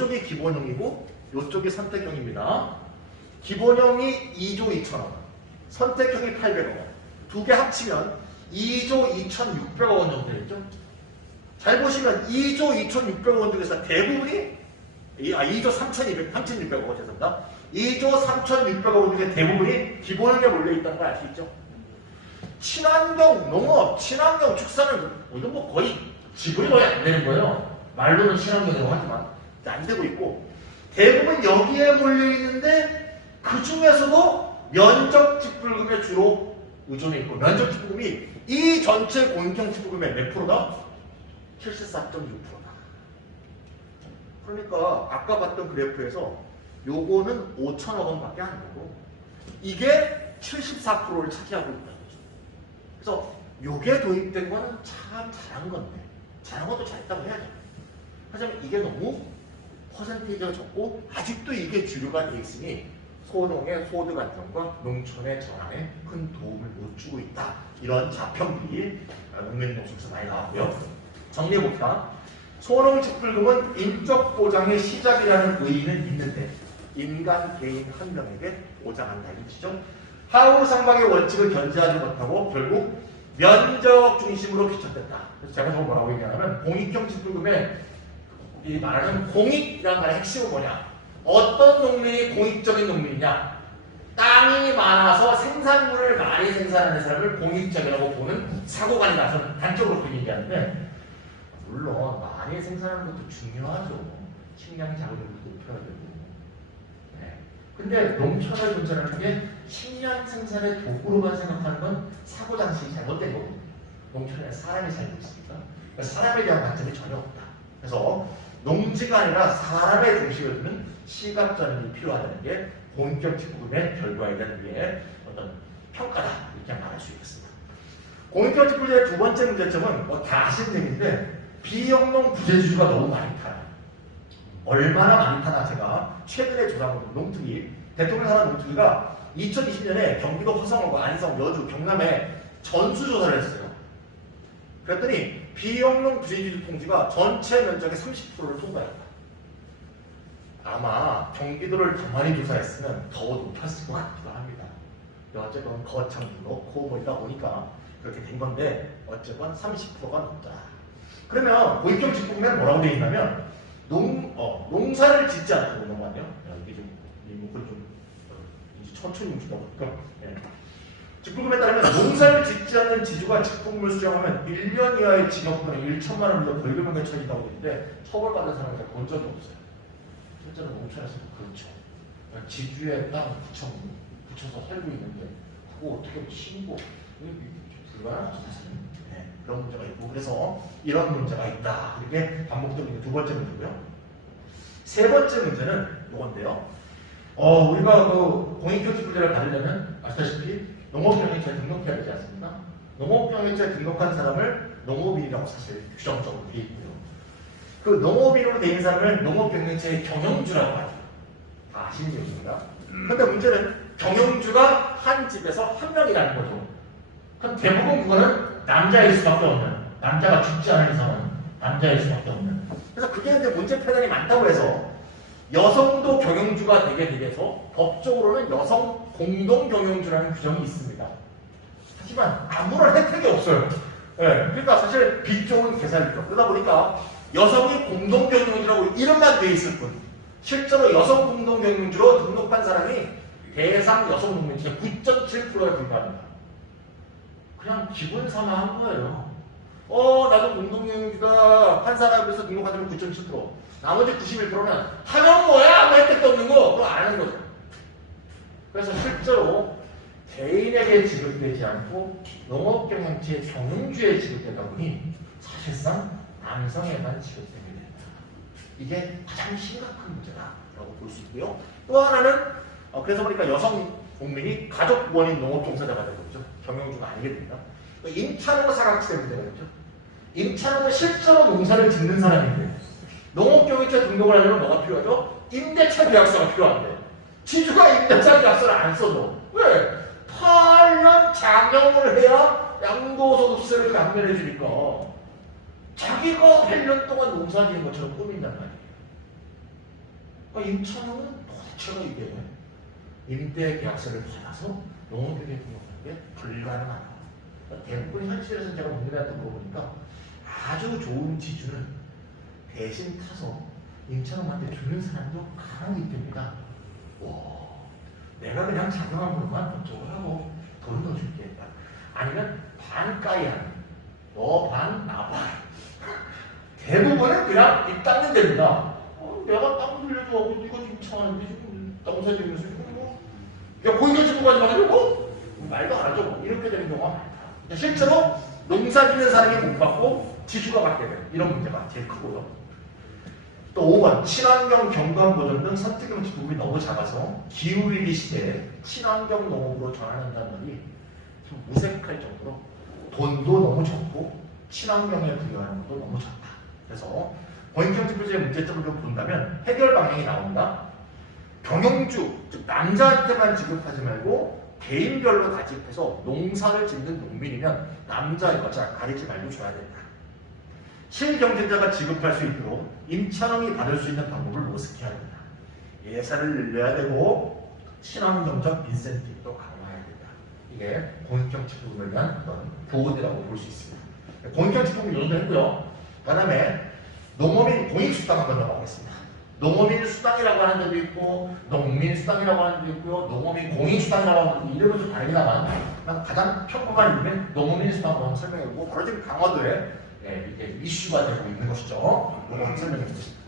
요쪽이 기본형이고 요쪽이 선택형입니다. 기본형이 2조 2천억 원, 선택형이 800억 원. 두 개 합치면 2조 2,600억 원 정도 되겠죠? 잘 보시면 2조 2,600억 원 중에서 대부분이 2조 3,600억 원 죄송합니다. 2조 3,600억 원 중에 대부분이 기본형에 몰려있다는 걸 알 수 있죠? 친환경 농업, 친환경 축산은 이건 뭐 거의 지분이 거의 안 되는 거예요. 말로는 친환경이라고 하지만 안 되고 있고 대부분 여기에 몰려있는데 그 중에서도 면적직불금에 주로 의존해 있고 면적직불금이 이 전체 공익형 직불금의 몇 프로다? 74.6%다. 그러니까 아까 봤던 그래프에서 요거는 5천억 원밖에 안 되고 이게 74%를 차지하고 있다는 거죠. 그래서 요게 도입된 거는 참 잘한 건데 잘한 것도 잘했다고 해야죠. 하지만 이게 너무 퍼센테이지가 적고 아직도 이게 주류가 돼 있으니 소농의 소득 안정과 농촌의 전환에 큰 도움을 못 주고 있다. 이런 자평들이 농민농수에서 많이 나왔고요. 정리해봅시다. 소농직불금은 인적 보장의 시작이라는 의의는 있는데 인간 개인 한 명에게 보장한다 이 뜻이죠. 하우 상방의 원칙을 견제하지 못하고 결국 면적 중심으로 귀착됐다. 그래서 제가 저거 뭐라고 얘기하냐면 공익형 직불금에 이 말하는 공익이라는 말의 핵심은 뭐냐? 어떤 농민이 공익적인 농민이냐? 땅이 많아서 생산물을 많이 생산하는 사람을 공익적이라고 보는 사고관이다. 저는 단적으로 그렇게 얘기하는데 물론 많이 생산하는 것도 중요하죠. 식량 자금률도 높여야 되고. 네. 근데 농촌을 존재하는 게 식량 생산의 도구로만 생각하는 건 사고방식이 잘못된 거거든요. 농촌에 사람이 살고 있으니까. 그러니까 사람에 대한 관점이 전혀 없다. 그래서 농지가 아니라 사람의 중심을 두는 시각전환이 필요하다는 게 공익형 직불금의 결과에 대한 우리의 어떤 평가다. 이렇게 말할 수 있겠습니다. 공익형 직불금의 두 번째 문제점은 다 아시는 얘기인데 비영농 부재지주가 너무 많다. 얼마나 많다나 제가 최근에 조사한 농특위, 대통령 산하 농특위가 2020년에 경기도 화성하고 안성, 여주, 경남에 전수조사를 했어요. 그랬더니 비영농 부재지주 통지가 전체 면적의 30%를 통과했다. 아마 경기도를 더 많이 조사했으면 더 높았을 것 같기도 합니다. 어쨌건 거창도 넣고 뭐 이러다 보니까 그렇게 된 건데 어쨌건 30%가 넘다. 그러면 공익형 직불금에는 뭐라고 되어 있냐면 농사를 짓지 않고 넘어가요. 이게 좀 이목을 좀 이제 천천히 움직여 볼까? 예. 직불금에 따르면 농사를 짓지 않는 지주가 직불금을 수령하면 1년 이하의 징역 또는 1천만 원 이하 벌금형에 처해진다고 되는데 처벌받은 사람이 본 적이 없어요. 실제로 농촌에서는 그렇죠. 지주의 땅 붙여서 살고 있는데 그거 어떻게 신고 불가능하죠 사실은. 네, 그런 문제가 있고 그래서 이런 문제가 있다. 이게 반복되고 있는 두 번째 문제고요. 세 번째 문제는 이건데요. 우리가 그 공익형 직불제를 받으려면 아시다시피 농업병행처에 등록해야 되지 않습니까? 농업병행처에 등록한 사람을 농업인이라고 사실 규정적으로 되어 있고요. 그 농업인으로 되어 있는 사람을 농업병행처의 경영주라고 하죠. 다 아시는 얘기입니다. 그런데 문제는 경영주가 한 집에서 한 명이라는 거죠. 그럼 대부분 그거는 남자일 수밖에 없는, 남자가 죽지 않은 이상은 남자일 수밖에 없는. 그래서 그게 이제 문제 패널이 많다고 해서 여성도 경영주가 되게 돼서 법적으로는 여성 공동 경영주라는 규정이 있습니다. 하지만 아무런 혜택이 없어요. 네, 그러니까 사실 빚 좋은 개살이죠. 그러다 보니까 여성이 공동 경영주라고 이름만 돼 있을 뿐 실제로 여성 공동 경영주로 등록한 사람이 대상 여성 농민 중에 9.7%에 불과합니다. 그냥 기분 삼아 한 거예요. 나도 공동 경영주다 한 사람에서 등록하자면 9.7%. 나머지 91%는 하면 뭐야? 아무 혜택도 없는 거. 그럼 안 하는 거죠. 그래서 실제로 개인에게 지급되지 않고 농업경영체의 경영주에 지급되다 보니 사실상 남성에만 지급되게 됩니다. 이게 가장 심각한 문제다라고 볼 수 있고요. 또 하나는 그래서 보니까 여성 국민이 가족 원인 농업 종사자가 되는 거죠. 경영주가 아니게 됩니다. 임차농 사각지대 문제가 있죠. 임차농은 실제로 농사를 짓는 사람인데 농업경영체 등록을 하려면 뭐가 필요하죠? 임대차 계약서가 필요한데 지주가 임대차 계약서를 안 써줘. 왜? 팔면 장영을 해야 양도소득세를 감면해 주니까 자기가 8년 동안 농사 지은 것처럼 꾸민단 말이에요. 그러니까 임차인은 도대체가 이게 임대 계약서를 받아서 농업용에 등록하는 게 불가능하다. 그러니까 대부분 현실에서 제가 문제한테 물어보니까 아주 좋은 지주는 대신 타서 임차인한테 주는 사람도 간혹 있답니다. 와, 내가 그냥 작용한 것만 그쪽으로 하고 돈 더 줄게. 아니면 반가이한 반, 나 반. 대부분은 그냥 입 닦는 됩니다. 내가 땅 빌려줘하고 네가 임차하는데 지금 땅 사주면서 뭐 야, 거기가 지금 가지 말라고? 말도 안 하죠. 뭐. 이렇게 되는 경우가 많다. 실제로 농사 짓는 사람이 못 받고 지주가 받게 되는 이런 문제가 제일 크고요. 또 5번, 친환경 경관 보존 등 선택형 지구금이 너무 작아서 기후위기 시대에 친환경 농업으로 전환한다는 말이 좀 무색할 정도로 돈도 너무 적고 친환경에 부여하는 것도 너무 적다. 그래서 권익형 지표제의 문제점을 좀 본다면 해결 방향이 나온다. 경영주, 즉 남자한테만 지급하지 말고 개인별로 다 지급해서 농사를 짓는 농민이면 남자, 여자 가리지 말고 줘야 된다. 실경쟁자가 지급할 수 있도록 임차인이 받을 수 있는 방법을 모색해야 된다. 예산을 늘려야 되고 친환경적 인센티브도 강화해야 된다. 이게 공익형 지급금에 대한 어떤 교훈이라고 볼 수 있습니다. 공익형 지급금 이 정도 했고요. 그 다음에 농어민 공익수당 한번 넘어가겠습니다. 농어민 수당이라고 하는 데도 있고 농민 수당이라고 하는 데도 있고요. 농어민 공익수당이라고 하는 데도 이름은 좀 다르기나만 가장 평범한 이름은 농어민 수당으로 한번 설명해보고 바로 지금 강화도에 이게 이슈가 되고 있는 것이죠. 이걸 설명해 주겠습니다.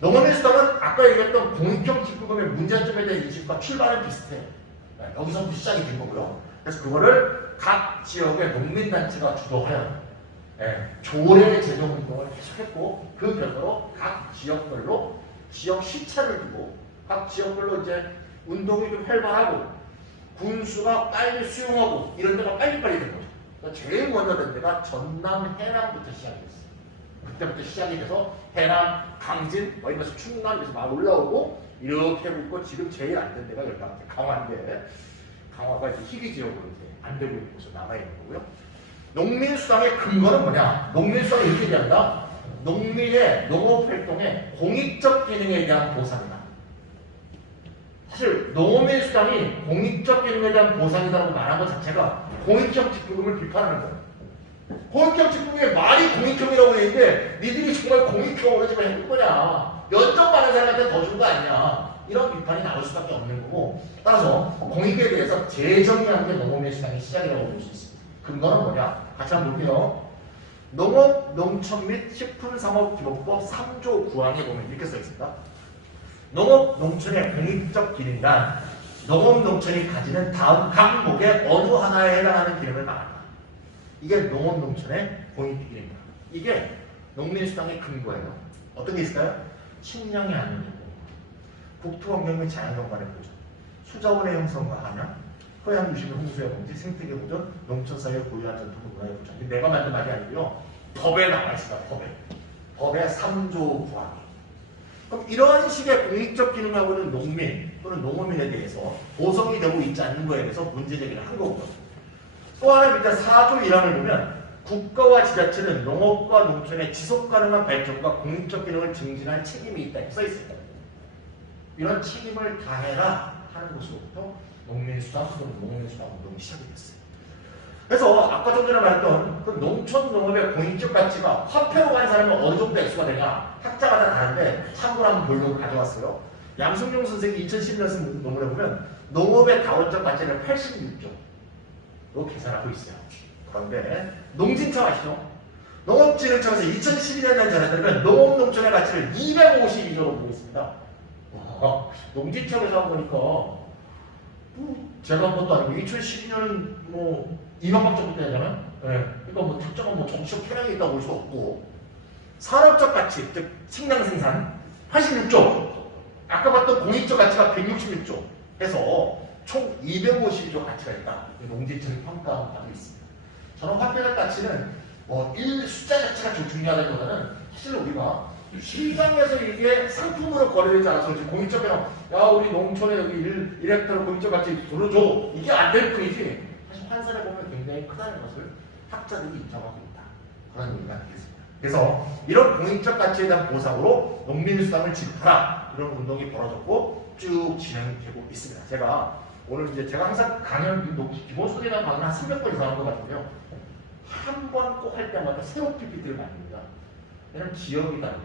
농어민 수당은 아까 얘기했던 공익형 지급금의 문제점에 대한 인식과 출발은 비슷해요. 여기서부터 시작이 된 거고요. 그래서 그거를 각 지역의 농민단체가 주도하여 조례 제정 운동을 계속했고 그 결과로 각 지역별로 지역 시차를 두고 각 지역별로 이제 운동이 좀 활발하고 군수가 빨리 수용하고 이런 데가 빨리빨리 된 거죠. 그러니까 제일 먼저 된 데가 전남 해남부터 시작이 됐어요. 그때부터 시작이 돼서 해남, 강진, 이러면서 충남에서 막 올라오고 이렇게 하고 있고 지금 제일 안 된 데가 여기가 강화인데 강화가 이제 희귀 지역으로 이제 안 되고 있는 곳으로 남아있는 거고요. 농민수당의 근거는 뭐냐? 농민수당이 이렇게 얘기한다. 농민의 농업활동의 공익적 기능에 대한 보상이다. 사실 농민수당이 공익적 기능에 대한 보상이다라고 말한 것 자체가 공익형 지급금을 비판하는 거예요. 공익형 지급금의 말이 공익형이라고 했는데 니들이 정말 공익형으로 지금 해볼 거냐? 면접 받는 사람한테 더 준 거 아니냐? 이런 비판이 나올 수밖에 없는 거고 따라서 공익에 대해서 재정의하는 게 농민수당의 시작이라고 볼 수 있습니다. 근거는 뭐냐? 같이 한번 볼게요. 농업, 농촌 및 식품산업기본법 3조 9항에 보면 이렇게 써 있습니다. 농업, 농촌의 공익적 기능이란 농업, 농촌이 가지는 다음 항목의 어느 하나에 해당하는 기능을 말한다. 이게 농업, 농촌의 공익 기능입니다. 이게 농민수당의 근거예요. 어떤 게 있을까요? 식량의 안정성, 국토환경 및 자연경관의 보존, 수자원의 형성과 함양, 토양 유실 홍수의 방지, 생태계 보존, 농촌사회 고유한 전통 문화의 보존. 내가 만든 말이 아니고요. 법에 나와 있습니다. 법에 3조 9항. 그럼 이런 식의 공익적 기능하고는 농민 또는 농어민에 대해서 보성이 되고 있지 않는 거에 대해서 문제제기를 한 거고요. 또 하나 밑에 4조 1항을 보면 국가와 지자체는 농업과 농촌의 지속가능한 발전과 공익적 기능을 증진할 책임이 있다 써 있습니다. 이런 책임을 다해라 하는 곳으로부터 농민수당 또는 농민수당 운동이 시작이 됐어요. 그래서 아까 좀 전에 말했던 그 농촌 농업의 공익적 가치가 화폐로 간 사람은 어느 정도 액수가 되냐 학자가 다 다른데 참고로 한번 별로 가져왔어요. 양승용 선생이 2011년 쓴 논문에 보면 농업의 다원적 가치는 86조로 계산하고 있어요. 그런데 농진청 아시죠? 농업진흥청에서 2012년에 전해드리면 농업농촌의 가치를 252조로 보고 있습니다. 농진청에서 한 거니까 제가 한 것도 아니고 2012년은 뭐 2만박 정도 되잖아요. 그러니까 뭐 특정한 정치적 편향이 있다고 볼 수 없고 산업적 가치, 즉 식량 생산 86조 아까 봤던 공익적 가치가 166조 해서 총 252조 가치가 있다. 농진청이 평가한 바도 있습니다. 저는 화폐적 가치는 숫자 자체가 좀 중요하다기보다는 사실 우리가 시장에서 이게 상품으로 거래되지 않아서 공익적 변화, 야 우리 농촌에 여기 1헥타르 공익적 가치 들어줘 이게 안 될 뿐이지 사실 환산해 보면 굉장히 크다는 것을 학자들이 인정하고 있다. 그런 얘기가 되겠습니다. 그래서 이런 공익적 가치에 대한 보상으로 농민수당을 지급하라 이런 운동이 벌어졌고 쭉 진행되고 있습니다. 제가 오늘 이제 제가 항상 강연 기본소득에 대한 강의를 한 300번 이상 한 것 같은데요. 한 번 꼭 할 때마다 새로운 PPT를 만듭니다. 왜냐면 지역이 다르고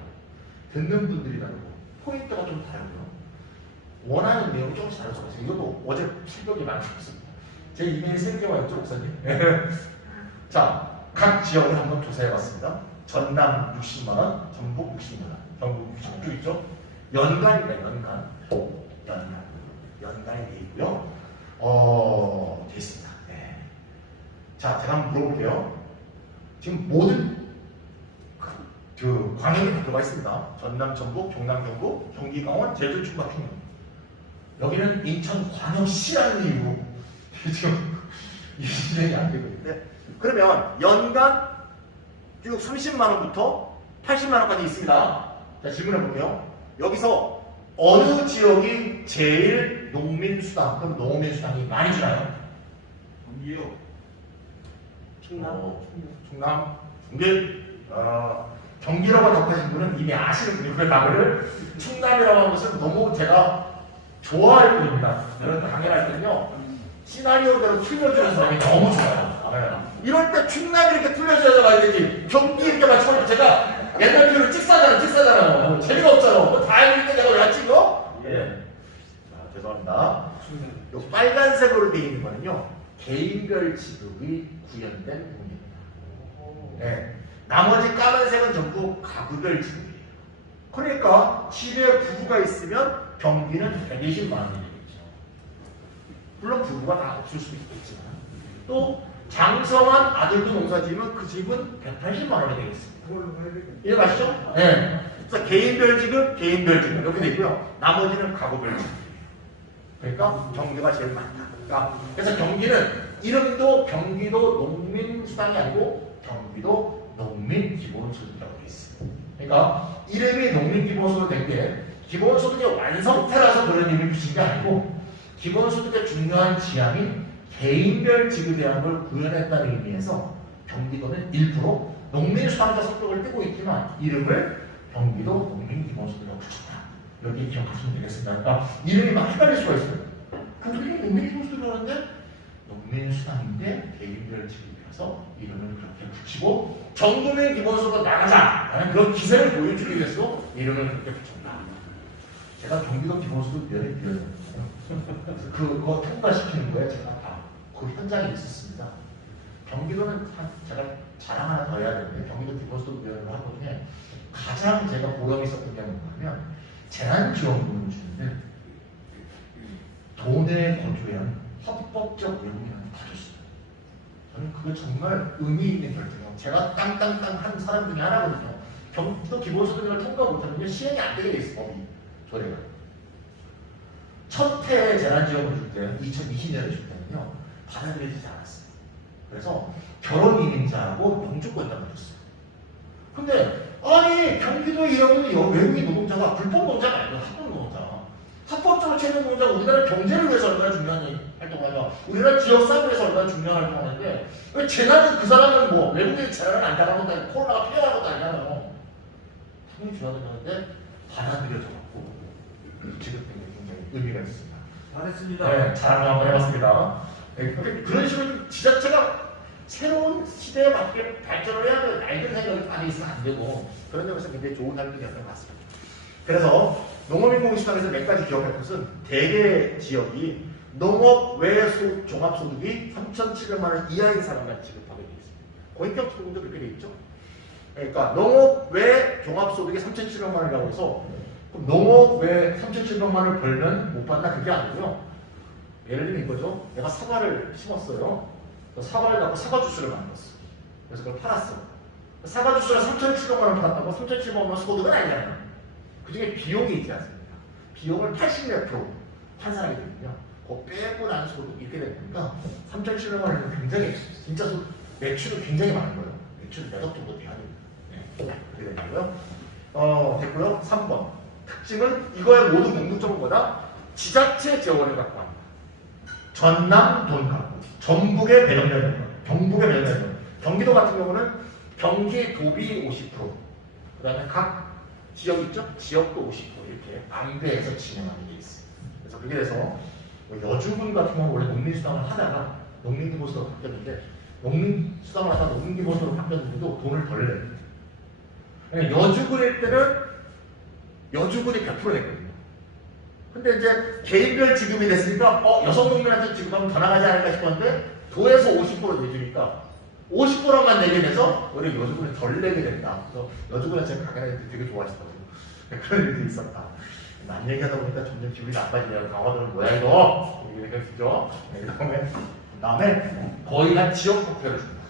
듣는 분들이 다르고 포인트가 좀 다르고요. 원하는 내용이 조금씩 다르죠. 이것도 어제 새벽에 만들었습니다. 제 이메일 3개와 있죠, 목사님? 자, 각 지역을 한번 조사해봤습니다. 전남 60만원, 전북 60만원, 경북 60만원 쭉 있죠? 연간이네, 연간이 돼 있고요. 돼 있습니다. 네. 자, 제가 한번 물어볼게요. 지금 모든 그 광역이 다 들어가 있습니다. 전남, 전북, 경남, 경북, 경기, 강원, 제주, 충북, 충남. 여기는 인천광역시라는 이유로 지금 이 진행이 안 되고 있는데, 그러면 연간 쭉 30만원부터 80만원까지 있습니다. 자, 질문해볼게요. 여기서 어느 지역이 제일 농민수당, 그럼 농민수당이 많이 주나요? 경기요. 충남, 경기. 경기라고 답하신 분은 이미 아시는 분이고, 그 답을 충남이라고 하는 것은 너무 제가 좋아할 뿐입니다. 이런 강의를 할 때는요, 시나리오대로 틀려주는 사람이 너무 좋아요. 네. 이럴 때 충남이 이렇게 틀려줘야 말이 되지, 경기 이렇게 맞춰버리면 제가 옛날 교육 찍사잖아요. 재미가 없잖아. 그거 다 알고 있는데 내가 왜 안 찍어? 예. 자, 죄송합니다. 요 빨간색으로 되어 있는 거는요, 개인별 지급이 구현된 부분입니다. 네. 나머지 까만색은 전부 가구별 지급이에요. 그러니까 집에 부부가 있으면 경비는 120만 원이 되겠죠. 물론 부부가 다 없을 수도 있겠지만, 또 장성한 아들도 농사지으면 그 집은 180만 원이 되겠습니다. 이해 가시죠? 네. 그래서 개인별 지급 이렇게 되고요. 나머지는 가구별 지급. 그러니까 경기가 제일 많다. 그러니까 그래서 경기는 이름도 경기도 농민수당이 아니고 경기도 농민기본소득이라고 되어 있습니다. 그러니까 이름이 농민기본소득 된 게 기본소득의 완성태라서 그런 이름을 붙인 게 아니고, 기본소득의 중요한 지향이 개인별 지급에 대한 걸 구현했다는 의미에서 경기도는 일부러 농민수당자 성격을 띠고 있지만 이름을 경기도 농민기본소득이라고 붙였다. 여기 기억하시면 되겠습니다. 그러니까 이름이 막 헷갈릴 수가 있어요. 근데 농민기본소득이라고 하는데 농민수당인데 개인별 지급이라서 이름을 그렇게 붙이고 전국민 기본소득 나가자라는 그런 기세를 보여주기 위해서 이름을 그렇게 붙였다. 제가 경기도 기본소득 위원회 위원이었거든요. 그거 통과시키는 거에 제가 다 그 현장에 있었습니다. 경기도는 제가 자랑 하나 더 해야 되는데, 경기도 기본소득 위원회를 하고 중에 가장 제가 보람이 있었던 게 뭐냐면 재난지원금을 주는데 도내에 거주한 합법적 외국인한테 다 줬어요. 저는 그게 정말 의미 있는 결정이에요. 제가 땅땅땅 한 사람 중에 하나거든요. 경기도 기본소득을 통과 못하면 시행이 안 되게 돼 있어, 법이. 조례가. 첫 해에 재난지원을 줄 때는 2020년에 줄 때는요, 받아들여지지 않았어요. 그래서 결혼 이민자하고 영주권자를 줬어요. 근데 아니 경기도에 일하는 외국인 노동자가 불법 노동자가 아니고 합법 노동자. 합법적으로 채용 노동자가 우리나라 경제를 위해서 얼마나 중요한 활동을 하냐, 우리나라 지역사회를 위해서 얼마나 중요한 활동을 하는데, 왜 재난은 그 사람은 뭐 외국인 재난을 안 당한 것도 아니고 코로나가 피해간 것도 아니잖아요. 당연히 줘야 되는데 받아들여져갖고 지급된 게 굉장히 의미가 있습니다. 잘했습니다. 네, 자랑을 한번 해봤습니다. 네, 그런 식으로 지자체가 새로운 시대에 맞게 발전을 해야 될 낡은 생각이 안에 있으면 안 되고, 그런 점에서 굉장히 좋은 활동이었던 것 같습니다. 그래서 농업인공시장에서 몇 가지 기억할 것은, 대개 지역이 농업 외 종합소득이 3,700만 원 이하인 사람만 지급하게 되어 있습니다. 고인격소득도 그렇게 되어 있죠. 그러니까 농업 외 종합소득이 3,700만 원이라고 해서 그럼 농업 외 3,700만 원을 벌면 못 받나, 그게 아니고요. 예를 들면 이거죠. 내가 사과를 심었어요. 사과를 갖고 사과 주스를 만들었어. 그래서 그걸 팔았어. 사과 주스를 3,700만 원 팔았다고 3,700만 원 소득은 아니잖아요. 그 중에 비용이 있지 않습니까? 비용을 80몇 프로 환산하게 되거든요. 그 빼고 난 소득 이렇게 되니까 3,700만 원은 굉장히, 진짜 매출은 굉장히 많은 거예요. 매출 몇 억 정도 돼야 됩니다. 네, 그렇게 되고요. 됐고요. 3번. 특징은 이거의 모든 공통점은 뭐다? 지자체 재원을 갖고 합니다. 전남 돈 갖고, 전북의 배정된 돈, 경북의 배정된 돈. 경기도 같은 경우는 경기 도비 50%, 그 다음에 각 지역 있죠? 지역도 50% 이렇게 안배해서 진행하는 게 있어요. 그래서 그게 돼서 뭐 여주군 같은 경우는 원래 농민수당을 하다가 농민기본소득으로 바뀌었는데 농민수당을 하다가 농민기본소득으로 바뀌었는데도 돈을 덜 내요. 그러니까 여주군일 때는 여주군이 100% 냈거든요. 근데 이제 개인별 지급이 됐으니까 여성 농민한테 지급하면 더 나가지 않을까 싶었는데 도에서 50% 내주니까 50%만 내게 돼서 오히려 여주군이 덜 내게 된다. 그래서 여주군에 제가 강연할 때 되게 좋아하시더라고요. 그런 일도 있었다. 남 얘기하다 보니까 점점 기분이 나빠지네요. 강화도는 뭐야 이거? 이렇게 생각하시죠? 그 다음에 거의 다 지역 화폐를 줍니다.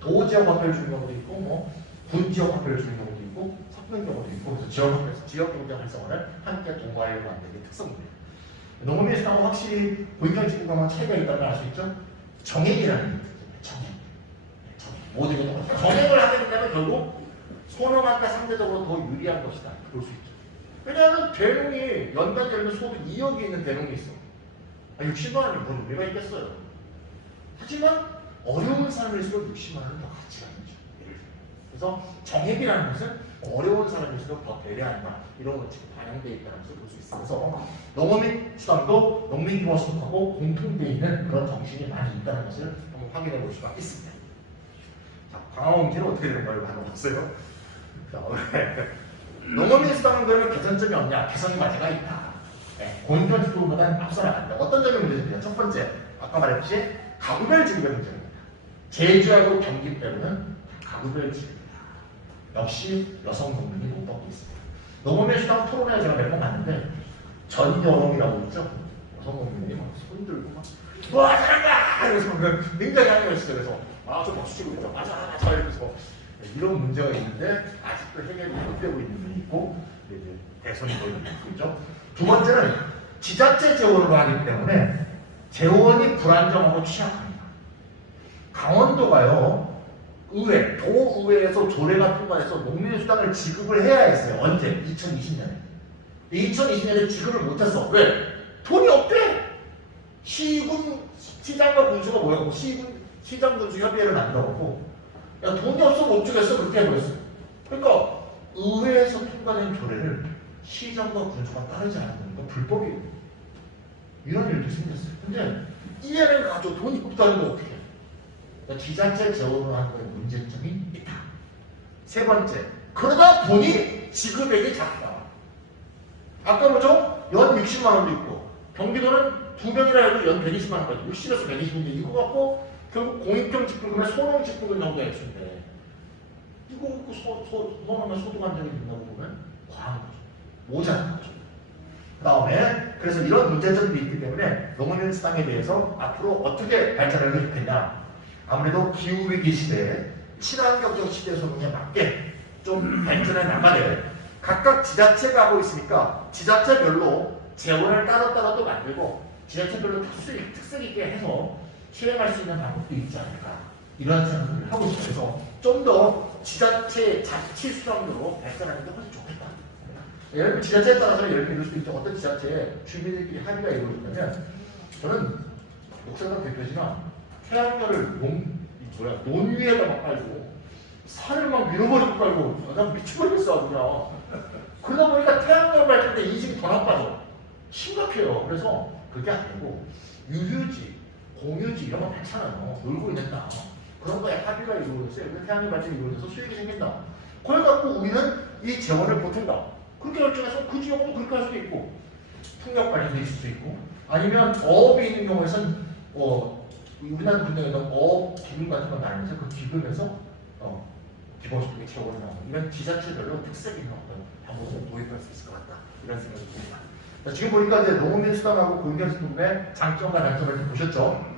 도 지역 화폐를 주는 경우도 있고 군 지역 화폐를 주는 경우도 있고 섞는 경우도 있고 그래서 지역 화폐에서 지역 경제 활성화를 함께 동거하려고 하는 게 특성입니다. 농업민주당은 확실히 보육경제국과는 차이가 있다는 알 수 있죠? 정액이라는 게 있거든요. 모든 게 똑같아요. 정액을 하게 된다면 결국 소농한테 상대적으로 더 유리한 것이다. 그럴 수 있죠. 왜냐하면 대농이 연간 열면 소득 2억이 있는 대농이 있어. 60만 원이 뭔 의미가 있겠어요. 하지만 어려운 사람일수록 60만 원은 더 가치가 있죠. 그래서 정액이라는 것은 어려운 사람일수록 더 배려한다. 이런 원칙이 반영되어 있다는 것을 볼 수 있어요. 그래서 농어민 수당도 농민기본소득하고 공통되어 있는 그런 정신이 많이 있다는 것을 한번 확인해 볼 수가 있습니다. 자, 방어음질은 어떻게 되는 걸 한번 봤어요. 농어민 수당은 그러면 개선점이 없냐? 개선 과제가 있다. 네, 고인견지보다는 앞서 나간다. 어떤 점이 문제입니까? 첫 번째, 아까 말했듯이 가구별 지급의 문제입니다. 제주하고 경기 빼고는 가구별 지급입니다. 역시 여성 농민이 못 받고 있습니다. 농어민 수당 토론회 제가 몇 번 갔는데 전여롱이라고 있죠? 여성 농민이 막 손들고 막 와 잘한다! 이러면서 굉장히 향유했어요. 그래서 저 박수 치고 있죠. 맞아 이러면서 이런 문제가 있는데 아직도 해결이 못 되고 있는 면이 있고 이제 대선이 보이는 있죠. 두 번째는 지자체 재원으로 하기 때문에 재원이 불안정하고 취약합니다. 강원도가요 의회, 도의회에서 조례가 통과해서 농민수당을 지급을 해야 했어요. 언제? 2020년에. 2020년에 지급을 못했어. 왜? 돈이 없대. 시장과 군수가 뭐야? 시장 군수 협의회를 만들어놓고 야 돈이 없어 못 주겠어 그렇게 해버렸어요. 그러니까 의회에서 통과된 조례를 시장과 군수가 따르지 않는 건 불법이에요. 이런 일도 생겼어요. 근데 이해를 가지고 돈이 없다는 거 어떻게 해? 그러니까 지자체 재원으로 하는 거에 문제점이 있다. 세 번째, 그러다 보니 지급액이 작다. 아까 뭐죠? 연 60만 원도 있고 경기도는 2명이라 해도 연 120만 원까지 60에서 120인데 이거 갖고 결국 공익형 직불금에 소농 직불금 정도가 있는데 이거 갖고 소농에 소득 안정이 된다고 보면 과한 거죠. 모자란 거죠. 그 다음에 그래서 이런 문제점도 있기 때문에 농어민 수당에 대해서 앞으로 어떻게 발전을 하게 좋겠냐. 아무래도 기후위기 시대에 친환경적 시대 소득에 맞게 좀 발전해 나가되 각각 지자체가 하고 있으니까 지자체별로 재원을 따로따로 또 만들고 지자체별로 특색 있게 해서 시행할 수 있는 방법도 있지 않을까 이런 생각을 하고 있어요. 그래서 좀 더 지자체 자치 수당으로 발전하는 게 훨씬 좋겠다. 예를 들면 지자체에 따라서 이렇게 이룰 수도 있죠. 어떤 지자체에 주민들끼리 합의가 이루어진다면 저는 녹색당 대표지만 태양열을 논 위에다 막 깔고 산을 막 밀어버리고 깔고 난 미쳐버리겠어 그냥. 그러다 보니까 태양열 발전 때 인식이 더 나빠져. 심각해요. 그래서 그게 아니고 유휴지, 공유지 이런 거 괜찮아요. 놀고 있는다. 그런 거에 합의가 이루어졌어요. 태양열 발전이 이루어져서 수익이 생긴다. 그래 갖고 우리는 이 재원을 보탠다. 그렇게 결정해서 그 지역으로 그렇게 할 수도 있고 풍력 발전도 있을 수 있고 아니면 어업이 있는 경우에선 우리나라 분야에서 어업 기금 같은 거 나누면서 그 기금에서 기본소득의 재원을 나오는 이런 지자체별로 특색 있는 어떤 방법을 도입할 수 있을 것 같다. 이런 생각이 듭니다. 지금 보니까 이제 농어민 수당하고 고용견수당의 장점과 단점을 보셨죠?